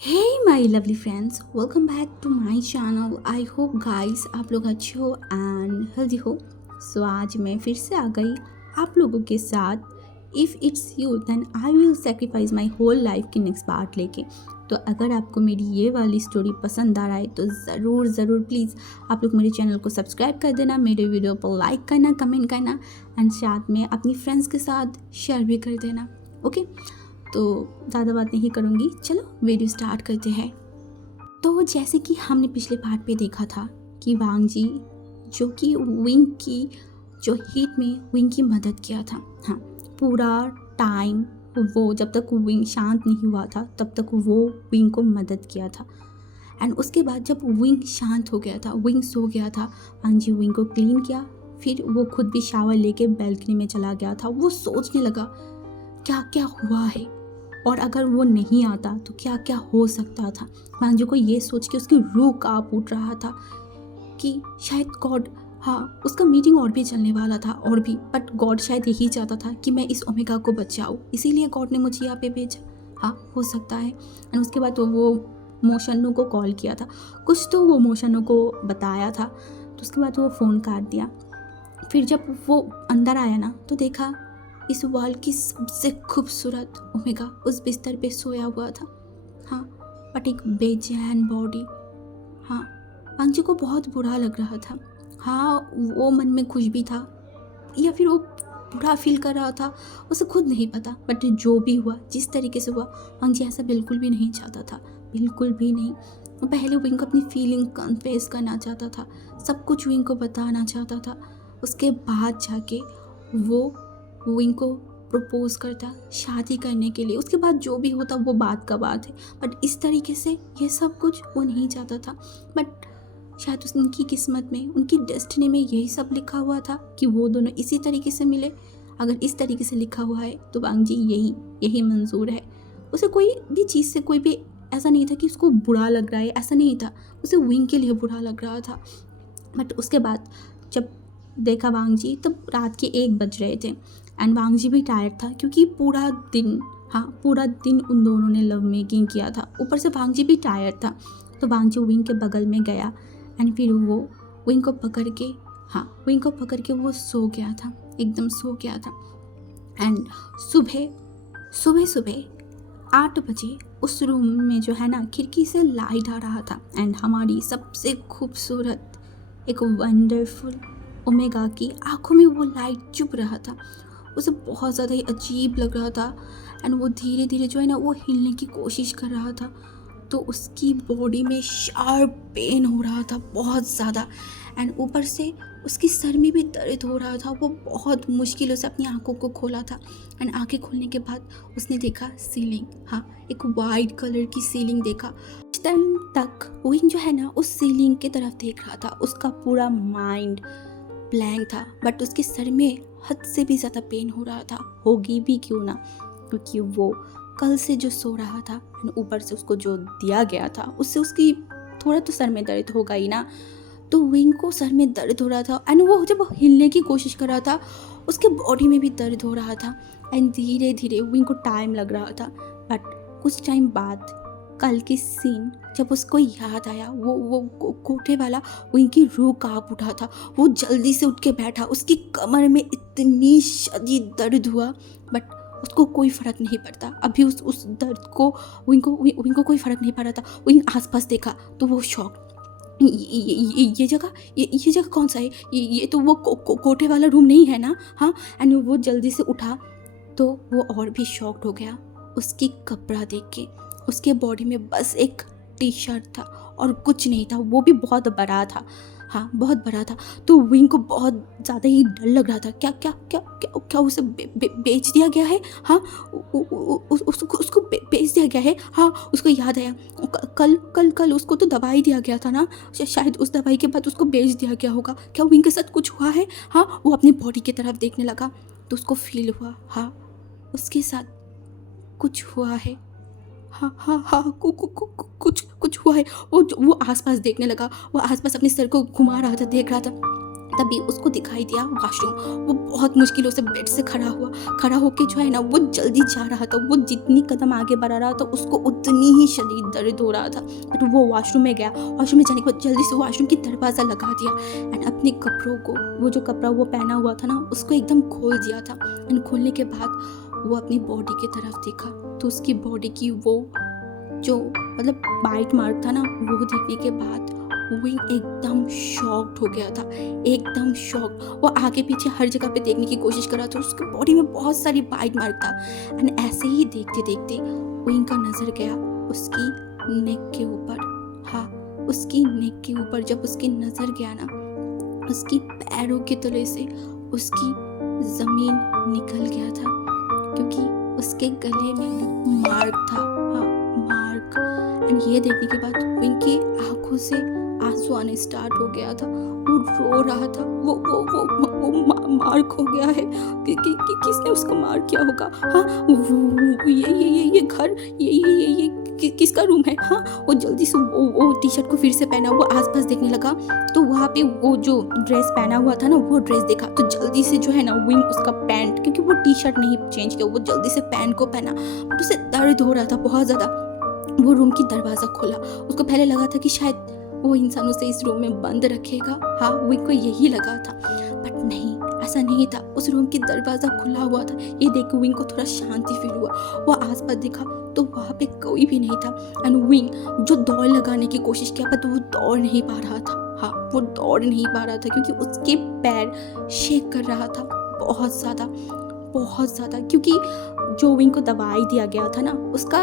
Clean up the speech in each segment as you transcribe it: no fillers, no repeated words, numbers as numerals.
Hey my lovely friends, welcome back to my channel. I hope guys आप लोग अच्छे हो एंड हेल्दी हो। सो आज मैं फिर से आ गई आप लोगों के साथ। If it's you then I will sacrifice my whole life की नेक्स्ट पार्ट लेके। तो अगर आपको मेरी ये वाली स्टोरी पसंद आ रहा है तो ज़रूर प्लीज़ आप लोग मेरे चैनल को सब्सक्राइब कर देना, मेरे वीडियो पर लाइक करना, कमेंट करना एंड साथ में अपनी फ्रेंड्स के साथ शेयर भी कर देना। ओके, तो ज़्यादा बात नहीं करूँगी, चलो वीडियो स्टार्ट करते हैं। तो जैसे कि हमने पिछले पार्ट पे देखा था कि वांग जी जो कि विंग की जो हिट में विंग की मदद किया था। हाँ, पूरा टाइम वो जब तक विंग शांत नहीं हुआ था तब तक वो विंग को मदद किया था। एंड उसके बाद जब विंग शांत हो गया था, विंग सो गया था, वांग जी विंग को क्लीन किया। फिर वो खुद भी शावर लेके बैल्कनी में चला गया था। वो सोचने लगा क्या क्या हुआ है और अगर वो नहीं आता तो क्या क्या हो सकता था। मांझू को ये सोच के उसकी रूह कांप उठ रहा था कि शायद गॉड, हाँ उसका मीटिंग और भी चलने वाला था और भी, बट गॉड शायद यही चाहता था कि मैं इस ओमेगा को बचाऊँ, इसीलिए गॉड ने मुझे यहाँ पे भेजा। हाँ हो सकता है। एंड उसके बाद तो वो मोशनू को कॉल किया था, कुछ तो वो मोशनू को बताया था। तो उसके बाद वो फ़ोन काट दिया। फिर जब वो अंदर आया ना तो देखा इस वर्ल्ड की सबसे खूबसूरत ओमेगा उस बिस्तर पे सोया हुआ था। हाँ, बट एक बेचैन बॉडी। हाँ, अंजू को बहुत बुरा लग रहा था। हाँ, वो मन में खुश भी था या फिर वो बुरा फील कर रहा था, उसे खुद नहीं पता। बट जो भी हुआ, जिस तरीके से हुआ, अंजी ऐसा बिल्कुल भी नहीं चाहता था, बिल्कुल भी नहीं। वो पहले विंग को अपनी फीलिंग कन्फेस करना चाहता था, सब कुछ विंग को बताना चाहता था। उसके बाद जाके वो विंग को प्रपोज करता शादी करने के लिए। उसके बाद जो भी होता वो बात का बात है, बट इस तरीके से ये सब कुछ वो नहीं चाहता था। बट शायद उनकी किस्मत में, उनकी डेस्टिनी में यही सब लिखा हुआ था कि वो दोनों इसी तरीके से मिले। अगर इस तरीके से लिखा हुआ है तो वांग जी यही यही मंजूर है। उसे कोई भी चीज़ से कोई भी ऐसा नहीं था कि उसको बुरा लग रहा है, ऐसा नहीं था। उसे विंग के लिए बुरा लग रहा था। बट उसके बाद जब देखा वांग जी, तब रात के 1 बज रहे थे एंड वांग जी भी टायर्ड था क्योंकि पूरा दिन, हाँ पूरा दिन उन दोनों ने लव मेकिंग किया था। ऊपर से वांग जी भी टायर्ड था। तो वांग जी विंग के बगल में गया एंड फिर वो विंग को पकड़ के, हाँ विंग को पकड़ के वो सो गया था, एकदम सो गया था। एंड सुबह सुबह सुबह 8 बजे उस रूम में जो है ना, खिड़की से लाइट आ रहा था एंड हमारी सबसे खूबसूरत एक वंडरफुल ओमेगा की आंखों में वो लाइट चुभ रहा था। उसे बहुत ज़्यादा ही अजीब लग रहा था एंड वो धीरे धीरे जो है ना वो हिलने की कोशिश कर रहा था। तो उसकी बॉडी में शार्प पेन हो रहा था बहुत ज़्यादा एंड ऊपर से उसकी सर में भी दर्द हो रहा था। वो बहुत मुश्किलों से अपनी आंखों को खोला था एंड आंखें खोलने के बाद उसने देखा सीलिंग, हाँ एक वाइट कलर की सीलिंग देखा। कुछ टाइम तक विंग जो है ना उस सीलिंग की तरफ देख रहा था, उसका पूरा माइंड ब्लैंक था। बट उसके सर में हद से भी ज़्यादा पेन हो रहा था, होगी भी क्यों ना, क्योंकि वो कल से जो सो रहा था ऊपर से उसको जो दिया गया था उससे उसकी थोड़ा तो सर में दर्द होगा ही ना। तो विंग को सर में दर्द हो रहा था एंड वो जब हिलने की कोशिश कर रहा था उसके बॉडी में भी दर्द हो रहा था एंड धीरे धीरे विंग को टाइम लग रहा था। बट कुछ टाइम बाद कल की सीन जब उसको याद आया, वो कोठे वाला, विंग की रूह कांप उठा था। वो जल्दी से उठ के बैठा, उसकी कमर में इतनी शदीद दर्द हुआ बट उसको कोई फ़र्क नहीं पड़ता अभी उस दर्द को। विंग को कोई फ़र्क नहीं पड़ रहा था। विंग आसपास देखा तो वो शॉक, ये जगह, ये जगह कौन सा है, ये तो वो कोठे वाला रूम नहीं है ना। हाँ, एंड वो जल्दी से उठा तो वो और भी शॉक्ड हो गया उसकी कपड़ा देख के। उसके बॉडी में बस एक टी शर्ट था और कुछ नहीं था, वो भी बहुत बड़ा था, हाँ बहुत बड़ा था। तो विंग को बहुत ज़्यादा ही डर लग रहा था। क्या क्या क्या क्या क्या उसे बेच दिया गया है। हाँ, उसको बेच दिया गया है। हाँ, उसको याद आया कल कल कल उसको तो दवाई दिया गया था ना, शायद उस दवाई के बाद उसको बेच दिया गया होगा। क्या विंग के साथ कुछ हुआ है। हाँ, वो अपनी बॉडी की तरफ देखने लगा तो उसको फील हुआ, हाँ उसके साथ कुछ हुआ है। हाँ हाँ हाँ, कुछ हुआ है। वो आसपास देखने लगा, वो आसपास अपने सर को घुमा रहा था, देख रहा था तभी उसको दिखाई दिया वॉशरूम। वो बहुत मुश्किलों से बेड से खड़ा होके जो है ना वो जल्दी जा रहा था। वो जितनी कदम आगे बढ़ा रहा था उसको उतनी ही शदीद दर्द हो रहा था। बट वो वॉशरूम में गया, वॉशरूम में जाने के बाद जल्दी से वॉशरूम की दरवाज़ा लगा दिया एंड अपने कपड़ों को, वो जो कपड़ा वो पहना हुआ था ना उसको एकदम खोल दिया था। एंड खोलने के बाद वो अपनी बॉडी की तरफ देखा तो उसकी बॉडी की वो जो मतलब बाइट मार्क था ना वो देखने के बाद विंग एकदम शॉक्ड हो गया था, एकदम शॉक्ड। वो आगे पीछे हर जगह पे देखने की कोशिश कर रहा था, उसकी बॉडी में बहुत सारी बाइट मार्क था। एंड ऐसे ही देखते देखते विंग का नज़र गया उसकी नेक के ऊपर। हाँ, उसकी नेक के ऊपर जब उसकी नज़र गया ना, उसकी पैरों के तले से उसकी ज़मीन निकल गया था, क्योंकि उसके गले में मार्क था। हाँ, मार्क। एंड ये देखने के बाद विंग की आंखों से आंसू आने स्टार्ट हो गया था। वो रो रहा था। मार्क हो गया है कि किसने उसको मार किया होगा। हाँ, ये घर, ये किसका रूम है। हाँ, वो जल्दी से वो टी शर्ट को फिर से पहना, वो आसपास देखने लगा तो वहाँ पे वो जो ड्रेस पहना हुआ था ना वो ड्रेस देखा तो जल्दी से जो है ना विंग उसका पैंट, क्योंकि वो टी शर्ट नहीं चेंज किया, वो जल्दी से पैंट को पहना। बट उसे दर्द हो रहा था बहुत ज़्यादा। वो रूम की दरवाज़ा खोला। उसको पहले लगा था कि शायद वो इंसान उसे इस रूम में बंद रखेगा। हाँ, विंग को यही लगा था, बट नहीं, ऐसा नहीं था। उस रूम की दरवाज़ा खुला हुआ था। ये देख विंग को थोड़ा शांति फील हुआ। वो आसपास देखा तो वहाँ पे कोई भी नहीं था। एंड विंग जो दौड़ लगाने की कोशिश किया पर वो दौड़ नहीं पा रहा था। हाँ, वो दौड़ नहीं पा रहा था क्योंकि उसके पैर शेक कर रहा था बहुत ज़्यादा, क्योंकि जो विंग को दवाई दिया गया था ना उसका,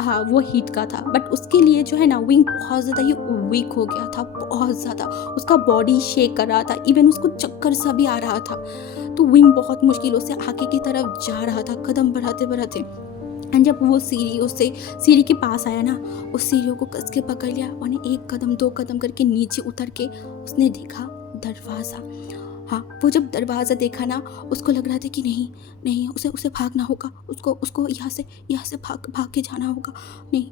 हाँ, वो हीट का था। बट उसके लिए जो है ना विंग बहुत ज़्यादा ही वीक हो गया था, बहुत ज़्यादा। उसका बॉडी शेक कर रहा था, इवन उसको चक्कर सा भी आ रहा था। तो विंग बहुत मुश्किलों से आगे की तरफ जा रहा था, कदम बढ़ाते। एंड जब वो सीढ़ी के पास आया ना, उस सीढ़ियों को कस के पकड़ लिया। उन्हें 1 कदम 2 कदम करके नीचे उतर के उसने देखा दरवाज़ा। हाँ, वो जब दरवाज़ा देखा ना उसको लग रहा था कि नहीं, उसे भागना होगा, उसको यहाँ से भाग के जाना होगा। नहीं,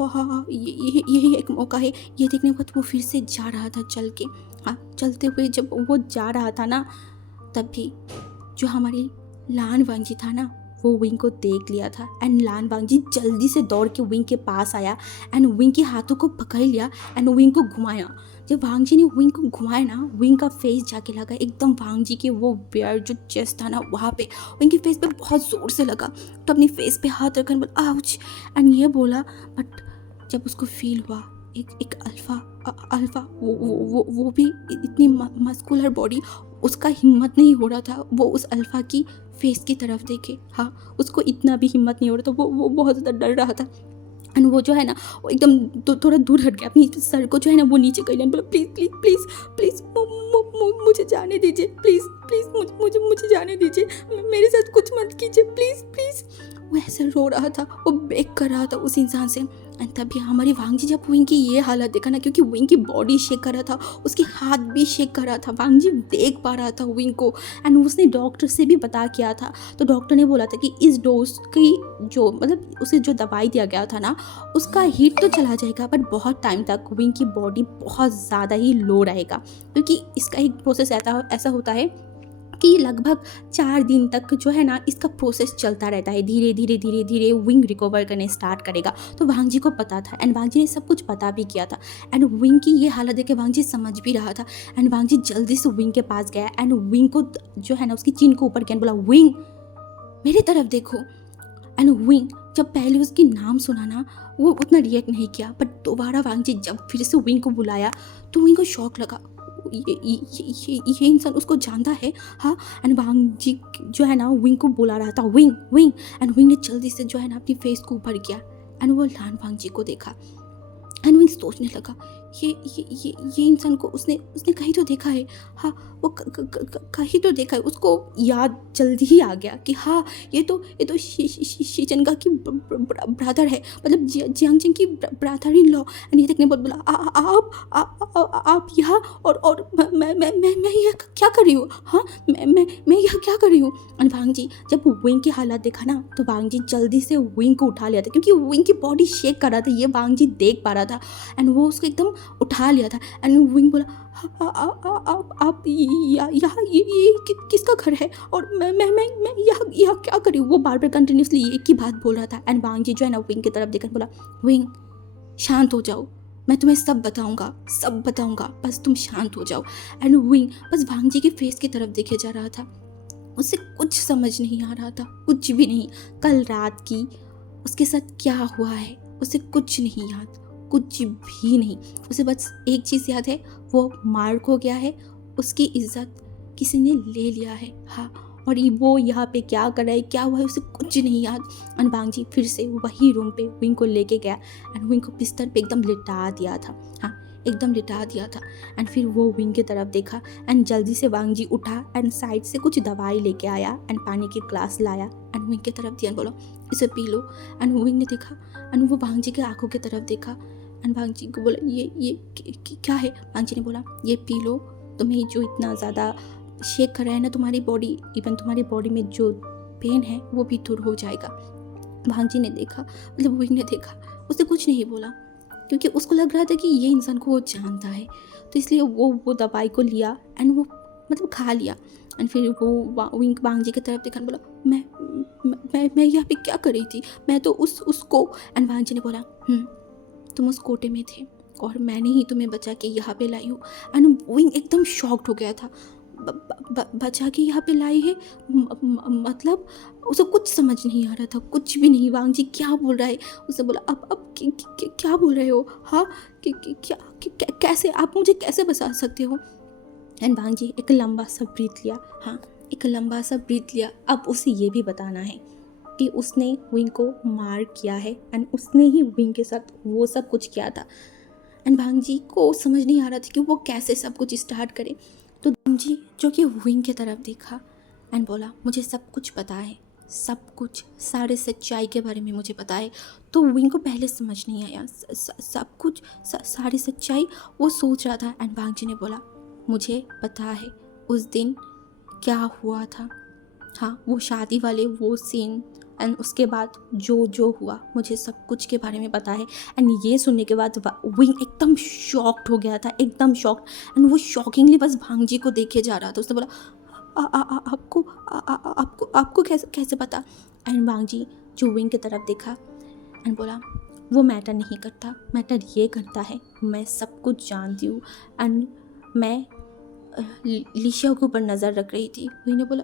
हाँ, यही एक मौका है। ये देखने के बाद वो फिर से जा रहा था चल के। हाँ, चलते हुए जब वो जा रहा था ना, तभी जो हमारी लान वांगजी था ना वो विंग को देख लिया था। एंड लान वांगजी जल्दी से दौड़ के विंग के पास आया एंड विंग के हाथों को पकड़ लिया एंड विंग को घुमाया। जब वांगजी ने विंग को घुमाया ना, विंग का फेस जाके लगा एकदम वांगजी के वो बेयर जो चेस्ट था ना वहाँ पे, विंग के फेस पे बहुत ज़ोर से लगा। तो अपनी फेस पे हाथ रखकर बोला आउच एंड ये बोला। बट जब उसको फील हुआ एक अल्फा वो भी इतनी मस्कुलर बॉडी, उसका हिम्मत नहीं हो रहा था वो उस अल्फा की फेस की तरफ देखे। हाँ, उसको इतना भी हिम्मत नहीं हो रहा था। वो बहुत ज़्यादा डर रहा था। एंड वो जो है ना वो एकदम थोड़ा दूर हट गया, अपनी सर को जो है ना वो नीचे कर लिया। बोला प्लीज़ मुझे जाने दीजिए, प्लीज़ मुझे जाने दीजिए, मेरे साथ कुछ मत कीजिए, प्लीज़। वो ऐसे रो रहा था, वो बेग कर रहा था उस इंसान से। एंड तभी हमारी वांगजी जब विंग की ये हालत देखा ना, क्योंकि विंग की बॉडी शेक कर रहा था, उसके हाथ भी शेक कर रहा था, वांगजी देख पा रहा था विंग को। एंड उसने डॉक्टर से भी पता किया था, तो डॉक्टर ने बोला था कि इस डोज की जो मतलब उसे जो दवाई दिया गया था ना उसका हीट तो चला जाएगा, बट बहुत टाइम तक विंग की बॉडी बहुत ज़्यादा ही लो रहेगा, क्योंकि इसका एक प्रोसेस ऐसा होता है कि लगभग 4 दिन तक जो है ना इसका प्रोसेस चलता रहता है। धीरे विंग रिकवर करने स्टार्ट करेगा। तो वांगजी को पता था एंड वांगजी ने सब कुछ पता भी किया था। एंड विंग की ये हालत देख के वांगजी समझ भी रहा था। एंड वांगजी जल्दी से विंग के पास गया एंड विंग को जो है ना उसकी चिन को ऊपर किया, बोला विंग मेरी तरफ देखो। एंड विंग जब पहले उसकी नाम सुना ना वो उतना रिएक्ट नहीं किया, बट दोबारा वांगजी जब फिर से विंग को बुलाया तो विंग को शौक लगा, ये इंसान उसको जानता है। हाँ, एंड वांगजी जो है ना विंग को बुला रहा था विंग एंड विंग ने जल्दी से जो है ना अपनी फेस को ऊपर किया एंड वो लान वांगजी को देखा। एंड विंग सोचने लगा ये इंसान को उसने कहीं तो देखा है। हाँ, वो कहीं तो देखा है। उसको याद जल्दी ही आ गया कि हाँ ये तो शीचनगा की ब्रदर है, मतलब जियांगजिंग की ब्रदर इन लॉ। एंड ये देखने बहुत बोला आप यहाँ और मैं यह क्या कर रही हूँ। हाँ, मैं यह क्या कर रही हूँ। एंड वांगजी जब विंग की हालत देखा ना तो वांगजी जल्दी से विंग को उठा लिया था, क्योंकि विंग की बॉडी शेक कर रहा था, ये वांगजी देख पा रहा था। एंड वो उसको एकदम उठा लिया था। एंड विंग बोला आप यहाँ ये किसका घर है और मैं यहाँ क्या करी हूँ। वो बार बार कंटिन्यूसली एक ही बात बोल रहा था। एंड वांग जी जो है ना विंग की तरफ देखकर बोला, विंग शांत हो जाओ, मैं तुम्हें सब बताऊंगा, बस तुम शांत हो जाओ। एंड विंग बस वांग जी के फेस की तरफ देखे जा रहा था। उसे कुछ समझ नहीं आ रहा था, कुछ भी नहीं। कल रात की उसके साथ क्या हुआ है उसे कुछ नहीं याद, कुछ भी नहीं। उसे बस एक चीज़ याद है, वो मार्क हो गया है, उसकी इज्जत किसी ने ले लिया है। हाँ, और वो यहाँ पे क्या कर रहा है, क्या हुआ है, उसे कुछ नहीं याद। अनबांग जी फिर से वही रूम पे विंग को लेके गया एंड विंग को बिस्तर पे एकदम लिटा दिया था। हाँ, एकदम लिटा दिया था। एंड फिर वो विंग की तरफ देखा एंड जल्दी से वांग जी उठा एंड साइड से कुछ दवाई लेके आया एंड पानी की ग्लास लाया एंड विंग की तरफ दिया, बोला इसे पी लो। एंड विंग ने देखा एंड वो वांग जी के आंखों की तरफ देखा एंड वांग जी को बोला ये क्या है। वांग जी ने बोला ये पी लो, तुम्हें जो इतना ज़्यादा शेक कर रहा है ना तुम्हारी बॉडी, इवन तुम्हारी बॉडी में जो पेन है वो भी दूर हो जाएगा। वांग जी ने देखा, मतलब विंग ने देखा, उसे कुछ नहीं बोला क्योंकि उसको लग रहा था कि ये इंसान को वो जानता है, तो इसलिए वो दवाई को लिया एंड वो मतलब खा लिया। एंड फिर वो विंग वांग जी की तरफ देखा, बोला मैं यहाँ पे क्या कर रही थी, मैं तो उसको। एंड वांग जी ने बोला तुम उस कोटे में थे और मैंने ही तुम्हें बचा के यहाँ पे लाई हूँ। एंड विंग एकदम शॉक्ड हो गया था, बचा के यहाँ पे लाई है, मतलब उसे कुछ समझ नहीं आ रहा था, कुछ भी नहीं। वांग जी क्या बोल रहा है, उसे बोला अब क्या बोल रहे हो। हाँ, क्या कैसे आप मुझे कैसे बचा सकते हो। एंड वांग जी एक लंबा सा ब्रीथ लिया। हाँ, एक लंबा सा ब्रीथ लिया। अब उसे ये भी बताना है कि उसने विंग को मार किया है एंड उसने ही विंग के साथ वो सब कुछ किया था। एंड वांग जी को समझ नहीं आ रहा था कि वो कैसे सब कुछ स्टार्ट करे। तो वांग जी जो कि विंग की तरफ देखा एंड बोला मुझे सब कुछ पता है, सब कुछ, सारे सच्चाई के बारे में मुझे पता है। तो विंग को पहले समझ नहीं आया सब कुछ, सारी सच्चाई वो सोच रहा था। एंड वांग जी ने बोला मुझे पता है उस दिन क्या हुआ था। हाँ, वो शादी वाले वो सीन एंड उसके बाद जो हुआ, मुझे सब कुछ के बारे में पता है। एंड ये सुनने के बाद विंग एकदम शॉक्ड हो गया था, एकदम शॉक्ड। एंड वो शॉकिंगली बस वांग जी को देखे जा रहा था। उसने बोला आपको कैसे पता। एंड वांग जी जो विंग की तरफ देखा एंड बोला वो मैटर नहीं करता, मैटर ये करता है मैं सब कुछ जानती हूँ एंड मैं लिशिया के ऊपर नज़र रख रही थी। विंग ने बोला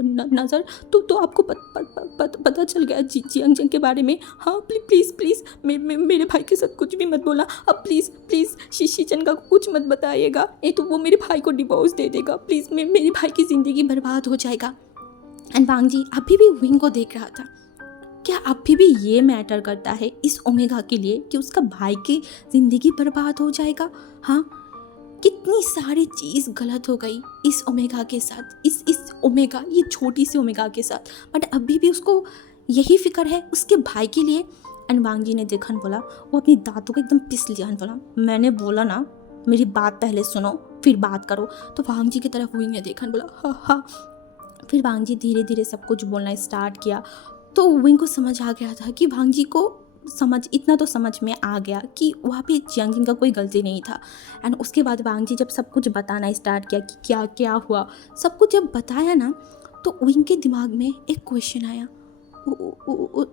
नज़र तो आपको पता चल गया जियांग जंग के बारे में। हाँ, प्लीज़ मेरे भाई के साथ कुछ भी मत बोला, अब प्लीज़ शीचन का कुछ मत बताइएगा, नहीं तो वो मेरे भाई को डिवोर्स दे देगा, प्लीज़ मेरे भाई की ज़िंदगी बर्बाद हो जाएगा। एंड वांग जी अभी भी विंग को देख रहा था, क्या अभी भी ये मैटर करता है इस ओमेगा के लिए कि उसका भाई की ज़िंदगी बर्बाद हो जाएगा। हाँ, कितनी सारी चीज़ गलत हो गई इस ओमेगा के साथ, इस ओमेगा, ये छोटी सी ओमेगा के साथ, बट अभी भी उसको यही फिक्र है उसके भाई के लिए। एंड वांग जी ने देखा, बोला, वो अपनी दांतों को एकदम पिस लिया, बोला मैंने बोला ना मेरी बात पहले सुनो फिर बात करो। तो वांग जी की तरफ विंग ने देखा, बोला हाँ। फिर वांग जी धीरे धीरे सब कुछ बोलना स्टार्ट किया। तो विंग को समझ आ गया था कि वांग जी को इतना तो समझ में आ गया कि वहाँ पे जियांग जंग का कोई गलती नहीं था। एंड उसके बाद वांग जी जब सब कुछ बताना स्टार्ट किया कि क्या क्या हुआ, सब कुछ जब बताया ना, तो विंग के दिमाग में एक क्वेश्चन आया,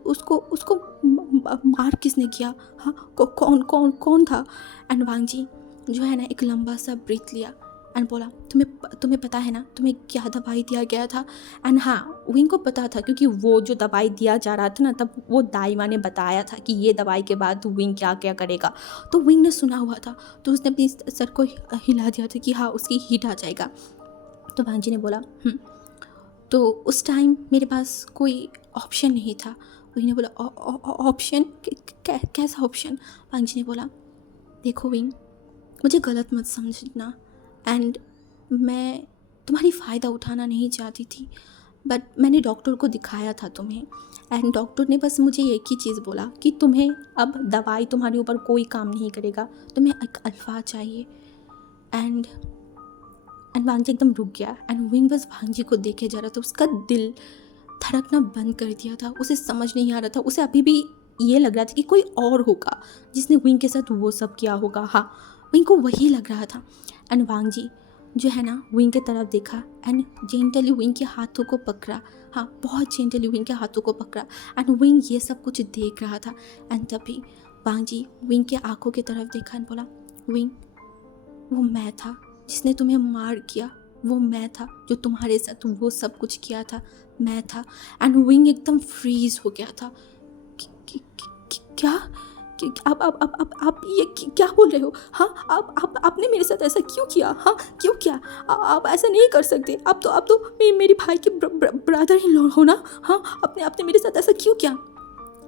उसको मार किसने किया। हाँ, कौन था। एंड वांग जी जो है ना एक लंबा सा ब्रीथ लिया एंड बोला तुम्हें पता है ना तुम्हें क्या दवाई दिया गया था। एंड हाँ, विंग को पता था क्योंकि वो जो दवाई दिया जा रहा था ना, तब वो दाई माँ ने बताया था कि ये दवाई के बाद विंग क्या क्या करेगा, तो विंग ने सुना हुआ था। तो उसने अपनी सर को हिला दिया था कि हाँ उसकी हीट आ जाएगा। तो वांग जी ने बोला तो उस टाइम मेरे पास कोई ऑप्शन नहीं था। विंग ने बोला ऑप्शन कैसा ऑप्शन। वांग जी ने बोला देखो विंग, मुझे गलत मत समझना एंड मैं तुम्हारी फ़ायदा उठाना नहीं चाहती थी, बट मैंने डॉक्टर को दिखाया था तुम्हें एंड डॉक्टर ने बस मुझे एक ही चीज़ बोला कि तुम्हें अब दवाई तुम्हारे ऊपर कोई काम नहीं करेगा, तुम्हें एक अल्फा चाहिए। एंड वांग जी एकदम रुक गया एंड विंग बस वांग जी को देखे जा रहा था। उसका दिल धड़कना बंद कर दिया था, उसे समझ नहीं आ रहा था, उसे अभी भी ये लग रहा था कि कोई और होगा जिसने विंग के साथ वो सब किया होगा। हाँ, विंग को वही लग रहा था। एंड वांग जी जो है ना विंग की तरफ देखा एंड जेंटली विंग के हाथों को पकड़ा। हाँ, बहुत जेंटली विंग के हाथों को पकड़ा एंड विंग ये सब कुछ देख रहा था। एंड तभी वांग जी विंग के आंखों की तरफ देखा एंड बोला, विंग, वो मैं था जिसने तुम्हें मार किया, वो मैं था जो तुम्हारे साथ वो सब कुछ किया था, मैं था। एंड विंग एकदम फ्रीज हो गया था। क्या आप ये क्या बोल रहे हो? हाँ, आपने मेरे साथ ऐसा क्यों किया? हाँ, क्यों किया? आप ऐसा नहीं कर सकते। आप तो मेरे भाई के ब्रदर इन लॉ हो ना। हाँ, आपने मेरे साथ ऐसा क्यों किया?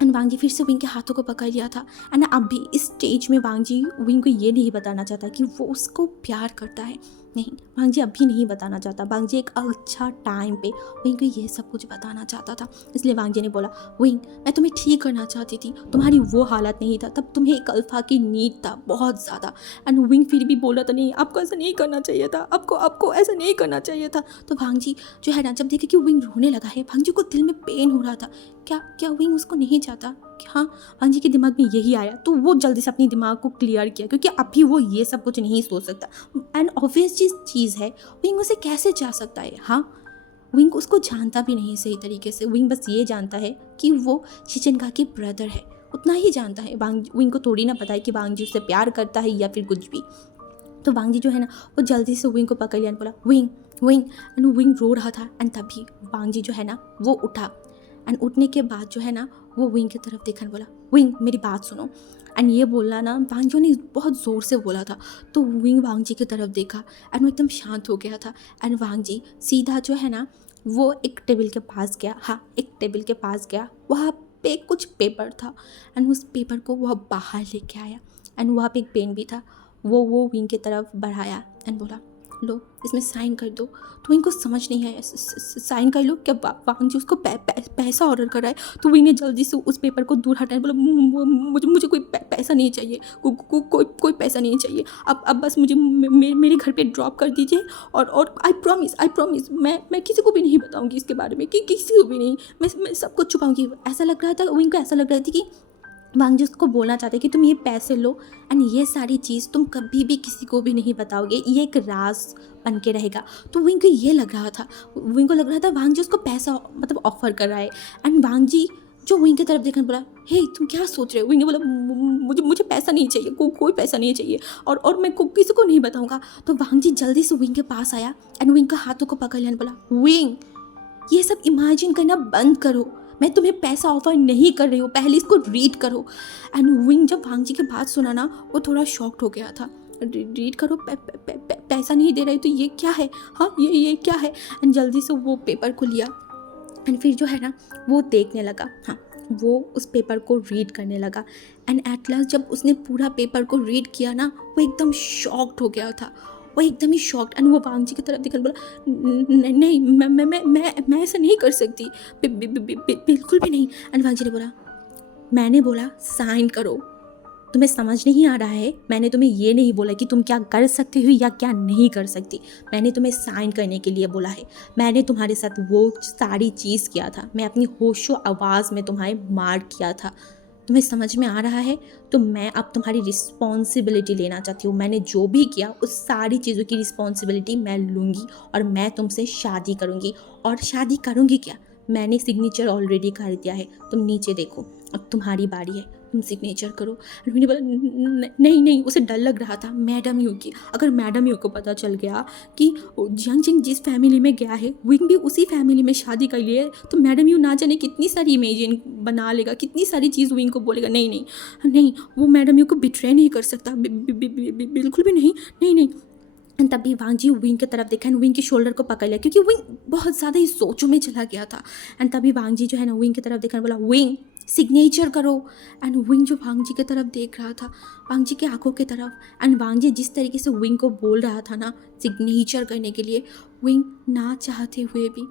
एंड वांग जी फिर से विंग के हाथों को पकड़ लिया था। एंड अभी इस स्टेज में वांग जी विंग को ये नहीं बताना चाहता कि वो उसको प्यार करता है। नहीं, वांग जी अभी नहीं बताना चाहता। वांग जी एक अच्छा टाइम पे विंग को ये सब कुछ बताना चाहता था। इसलिए वांग जी ने बोला, विंग, मैं तुम्हें ठीक करना चाहती थी, तुम्हारी वो हालत नहीं था, तब तुम्हें एक अल्फा की नीड था बहुत ज़्यादा। एंड विंग फिर भी बोला था, नहीं, आपको ऐसा नहीं करना चाहिए था, आपको ऐसा नहीं करना चाहिए था। तो वांग जी जो है ना जब देखे कि विंग रोने लगा है, वांग जी को दिल में पेन हो रहा था। क्या विंग उसको नहीं चाहता? हाँ, वांग जी के दिमाग में यही आया तो वो जल्दी से अपनी दिमाग को क्लियर किया, क्योंकि अभी वो ये सब कुछ नहीं सोच सकता। एंड ऑब्वियस चीज़ है, विंग उसे कैसे चाह सकता है? हाँ, विंग उसको जानता भी नहीं सही तरीके से। विंग बस ये जानता है कि वो शिचिनका की ब्रदर है, उतना ही जानता है। विंग को थोड़ी ना पता है कि वांग जी उससे प्यार करता है या फिर कुछ भी। तो वांग जी जो है ना वो जल्दी से विंग को पकड़ लिया, बोला, विंग, विंग। एंड विंग रो रहा था। एंड तभी वांग जी जो है ना वो उठा। एंड उठने के बाद जो है ना वो विंग की तरफ देखा, बोला, विंग, मेरी बात सुनो। एंड ये बोलना ना वांग जी ने बहुत ज़ोर से बोला था। तो विंग वांग जी की तरफ देखा एंड वो एकदम शांत हो गया था। एंड वांग जी सीधा जो है ना वो एक टेबल के पास गया। हाँ, एक टेबल के पास गया, वहाँ पे कुछ पेपर था। एंड उस पेपर को वह बाहर लेके आया। एंड वहाँ पे एक पेन भी था। वो विंग की तरफ बढ़ाया एंड बोला, लो, इसमें साइन कर दो। तो विंग को समझ नहीं आया, साइन कर लो क्या? वांग जी उसको पैसा ऑर्डर कर रहा है। तो विंग ने जल्दी से उस पेपर को दूर हटाया, बोला, मुझे कोई पैसा नहीं चाहिए, कोई पैसा नहीं चाहिए। अब बस मुझे मेरे घर पे ड्रॉप कर दीजिए। और आई प्रॉमिस मैं किसी को भी नहीं बताऊंगी इसके बारे में, कि किसी को भी नहीं। मैं सब कुछ छुपाऊंगी। ऐसा लग रहा था विंग को, ऐसा लग रहा था कि वांग जी उसको बोलना चाहते कि तुम ये पैसे लो एंड ये सारी चीज़ तुम कभी भी किसी को भी नहीं बताओगे, ये एक राज बन के रहेगा। तो विंग को ये लग रहा था, विंग को लग रहा था वांग जी उसको पैसा मतलब ऑफर कर रहा है। एंड वांग जी जो विंग की तरफ देखने बोला, हे, तुम क्या सोच रहे हो? विंग ने बोला, मुझे पैसा नहीं चाहिए, कोई पैसा नहीं चाहिए, और मैं किसी को नहीं बताऊंगा। तो वांग जी जल्दी से विंग के पास आया एंड विंग का हाथों को पकड़ लिया, बोला, विंग, ये सब इमेजिन करना बंद करो, मैं तुम्हें पैसा ऑफर नहीं कर रही हूँ, पहले इसको रीड करो। एंड विंग जब वांग जी की बात सुना ना वो थोड़ा शॉक्ड हो गया था। रीड करो, पैसा नहीं दे रहे तो ये क्या है? हाँ, ये क्या है? एंड जल्दी से वो पेपर को लिया एंड फिर जो है ना वो देखने लगा। हाँ, वो उस पेपर को रीड करने लगा। एंड एट लास्ट जब उसने पूरा पेपर को रीड किया ना वो एकदम शॉक्ड हो गया था। वो एकदम ही शॉक्ड। एंड वो वांग जी की तरफ देखकर बोला, नहीं, मैं ऐसा नहीं कर सकती, बिल्कुल भी नहीं। एंड वांग जी ने बोला, मैंने बोला साइन करो, तुम्हें समझ नहीं आ रहा है? मैंने तुम्हें ये नहीं बोला कि तुम क्या कर सकती हो या क्या नहीं कर सकती, मैंने तुम्हें साइन करने के लिए बोला है। मैंने तुम्हारे साथ वो सारी चीज़ किया था, मैं अपनी होशो आवाज़ में तुम्हारे मार किया था, तुम्हें समझ में आ रहा है? तो मैं अब तुम्हारी रिस्पॉन्सिबिलिटी लेना चाहती हूँ। मैंने जो भी किया उस सारी चीज़ों की रिस्पॉन्सिबिलिटी मैं लूँगी और मैं तुमसे शादी करूँगी। और शादी करूँगी क्या, मैंने सिग्नेचर ऑलरेडी कर दिया है, तुम नीचे देखो, अब तुम्हारी बारी है, तुम सिग्नेचर करो। मैंने बोला, नहीं, उसे डर लग रहा था मैडम यू की। अगर मैडम यू को पता चल गया कि जियांग जिंग जिस फैमिली में गया है विंग भी उसी फैमिली में शादी कर लिए, तो मैडम यू ना जाने कितनी सारी इमेजिन बना लेगा, कितनी सारी चीज़ विंग को बोलेगा। नहीं, वो मैडम यू को बिट्रे नहीं कर सकता, बिल्कुल भी नहीं। एंड तभी वांग जी विंग की तरफ देखा एंड विंग के शोल्डर को पकड़ लिया, क्योंकि विंग बहुत ज़्यादा ही सोचों में चला गया था। एंड तभी वांग जी जो है ना विंग की तरफ देखा, बोला, विंग, सिग्नेचर करो। एंड विंग जो वांग जी की तरफ देख रहा था, वांग जी की आंखों की तरफ, एंड वांग जी जिस तरीके से विंग को बोल रहा था ना सिग्नेचर करने के लिए, विंग ना चाहते हुए भी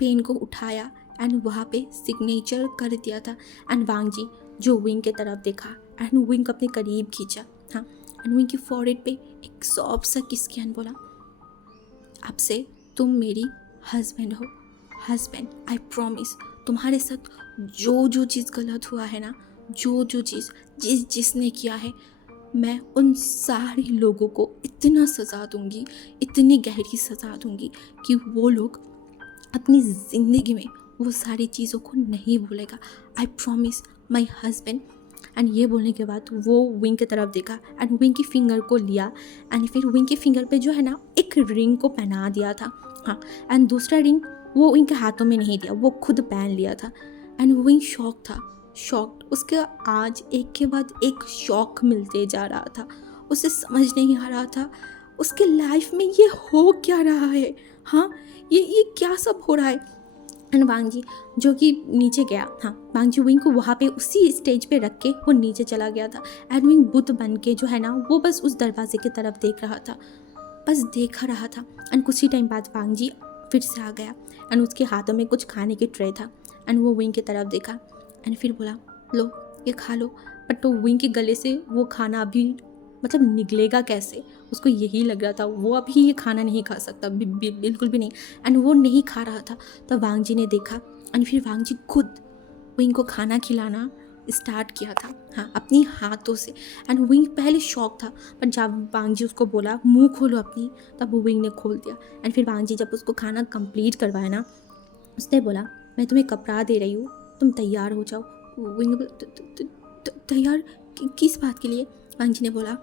पेन को उठाया एंड वहाँ पे सिग्नेचर कर दिया था। एंड वांग जी जो विंग की तरफ देखा एंड विंग अपने करीब खींचा। हाँ, एंड विंग की फॉरहेड पे एक सॉफ्ट सा किस किया एंड बोला, अब से तुम मेरी हस्बैंड हो, हस्बैंड, आई प्रॉमिस, तुम्हारे साथ जो जो चीज़ गलत हुआ है ना, जो जो चीज़ जिसने किया है, मैं उन सारे लोगों को इतना सज़ा दूंगी, इतनी गहरी सज़ा दूंगी कि वो लोग अपनी ज़िंदगी में वो सारी चीज़ों को नहीं भूलेगा। I promise my husband. And ये बोलने के बाद वो विंग की तरफ देखा एंड विंग की फिंगर को लिया एंड फिर विंग के फिंगर पे जो है ना एक रिंग को पहना दिया था। हाँ, एंड दूसरा रिंग वो विंग के हाथों में नहीं दिया, वो खुद पहन लिया था। एंड विंग शॉक था, शॉक्ड। उसके आज एक के बाद एक शॉक मिलते जा रहा था। उसे समझ नहीं आ रहा था उसके लाइफ में ये हो क्या रहा है। हाँ, ये क्या सब हो रहा है। एंड वांग जी जो कि नीचे गया, हाँ, वांग जी विंग को वहाँ पे उसी स्टेज पे रख के वो नीचे चला गया था। एंड विंग बुत बन के जो है ना वो बस उस दरवाजे की तरफ देख रहा था, बस देख रहा था। एंड कुछ ही टाइम बाद वांग जी फिर से आ गया एंड उसके हाथों में कुछ खाने की ट्रे था एंड वो विंग की तरफ देखा एंड फिर बोला, लो ये खा लो। बट तो विंग के गले से वो खाना अभी मतलब निकलेगा कैसे, उसको यही लग रहा था वो अभी ये खाना नहीं खा सकता, बिल्कुल भी नहीं। एंड वो नहीं खा रहा था। तब वांग जी ने देखा एंड फिर वांग जी खुद विंग को खाना खिलाना स्टार्ट किया था, हाँ, अपनी हाथों से। एंड विंग पहले शॉक था, पर जब वांग जी उसको बोला मुंह खोलो अपनी, तब वो विंग ने खोल दिया। एंड फिर वांग जी जब उसको खाना कंप्लीट करवाया ना, उसने बोला, मैं तुम्हें कपड़ा दे रही हूँ, तुम तैयार हो जाओ। विंग ने बोला, तैयार किस बात के लिए? वांग जी ने बोला,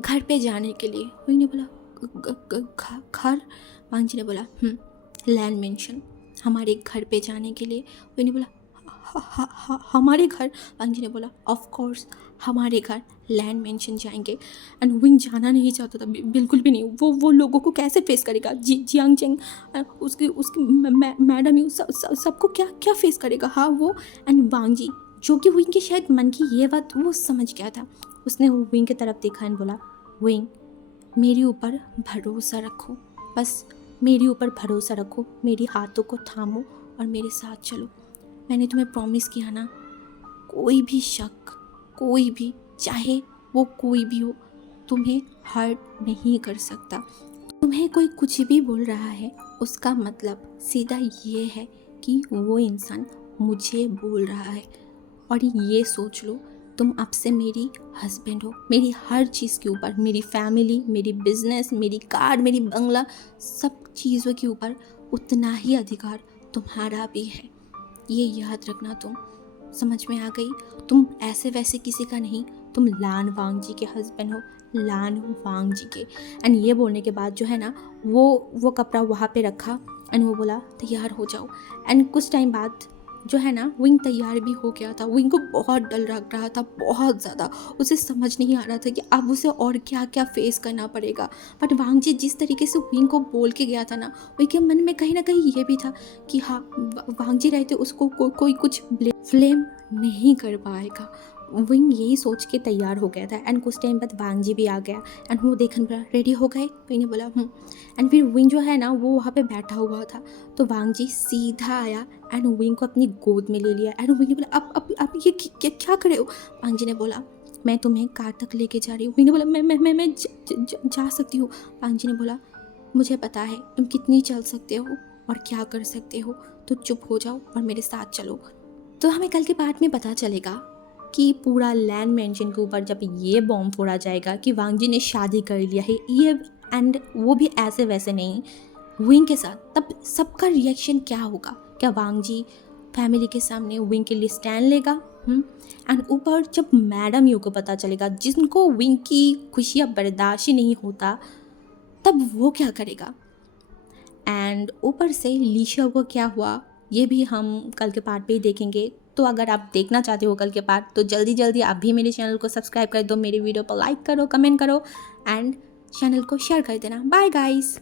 घर पे जाने के लिए। विंग ने बोला, घर? वांग जी ने बोला, लैंड मेंशन, हमारे घर पे जाने के लिए। विंग ने बोला, हमारे घर? वांग जी ने बोला, ऑफ कोर्स हमारे घर लैंड मेंशन जाएंगे। एंड विंग जाना नहीं चाहता था, बिल्कुल भी नहीं। वो लोगों को कैसे फेस करेगा? जियांग चेंग, उसकी उसकी मैडम यू सबको क्या फेस करेगा? हाँ वो। एंड वांग जी जो कि विंग के शायद मन की ये बात वो समझ गया था, उसने विंग की तरफ देखा एंड बोला, विंग मेरे ऊपर भरोसा रखो, बस मेरे ऊपर भरोसा रखो, मेरी हाथों को थामो और मेरे साथ चलो। मैंने तुम्हें प्रॉमिस किया ना, कोई भी शक, कोई भी, चाहे वो कोई भी हो, तुम्हें हर्ट नहीं कर सकता। तुम्हें कोई कुछ भी बोल रहा है उसका मतलब सीधा ये है कि वो इंसान मुझे बोल रहा है। और ये सोच लो, तुम अब से मेरी हस्बैंड हो, मेरी हर चीज़ के ऊपर, मेरी फैमिली, मेरी बिजनेस, मेरी कार, मेरी बंगला, सब चीज़ों के ऊपर उतना ही अधिकार तुम्हारा भी है। ये याद रखना। तुम समझ में आ गई? तुम ऐसे वैसे किसी का नहीं, तुम लान वांग जी के हस्बैंड हो, लान वांग जी के। एंड ये बोलने के बाद जो है ना वो कपड़ा वहाँ पे रखा एंड वो बोला, तैयार हो जाओ। एंड कुछ टाइम बाद जो है ना विंग तैयार भी हो गया था। विंग को बहुत डर लग रहा था, बहुत ज़्यादा। उसे समझ नहीं आ रहा था कि अब उसे और क्या क्या फेस करना पड़ेगा। बट वांग जी जिस तरीके से विंग को बोल के गया था ना, विंग के मन में कहीं ना कहीं ये भी था कि हाँ, वांग जी रहते उसको कोई कुछ फ्लेम नहीं कर पाएगा। विंग यही सोच के तैयार हो गया था। एंड कुछ टाइम बाद वांग जी भी आ गया एंड वो देखने बोला, रेडी हो गए? विंग ने बोला एंड फिर विंग जो है ना वो वहाँ पे बैठा हुआ था, तो वांग जी सीधा आया एंड विंग को अपनी गोद में ले लिया। एंड विंग ने बोला, अब ये क्या कर रहे हो? वांग जी ने बोला, मैं तुम्हें कार तक लेके जा रही हूँ। विंग ने बोला, मैं जा सकती हूँ। वांग जी ने बोला, मुझे पता है तुम कितनी चल सकते हो और क्या कर सकते हो, तो चुप हो जाओ और मेरे साथ चलो। तो हमें कल के पार्ट में पता चलेगा कि पूरा लैंड मेंशन के ऊपर जब ये बॉम्ब फोड़ा जाएगा कि वांग जी ने शादी कर लिया है, ये एंड वो भी ऐसे वैसे नहीं, विंग के साथ, तब सबका रिएक्शन क्या होगा? क्या वांग जी फैमिली के सामने विंग के लिए स्टैंड लेगा? एंड ऊपर जब मैडम यू को पता चलेगा, जिनको विंग की खुशियाँ बर्दाश्त ही नहीं होता, तब वो क्या करेगा? एंड ऊपर से लीशा को क्या हुआ, ये भी हम कल के पार्ट पे ही देखेंगे। तो अगर आप देखना चाहते हो कल के पार्ट, तो जल्दी जल्दी आप भी मेरे चैनल को सब्सक्राइब कर दो, मेरे वीडियो पर लाइक करो, कमेंट करो एंड चैनल को शेयर कर देना। Bye guys.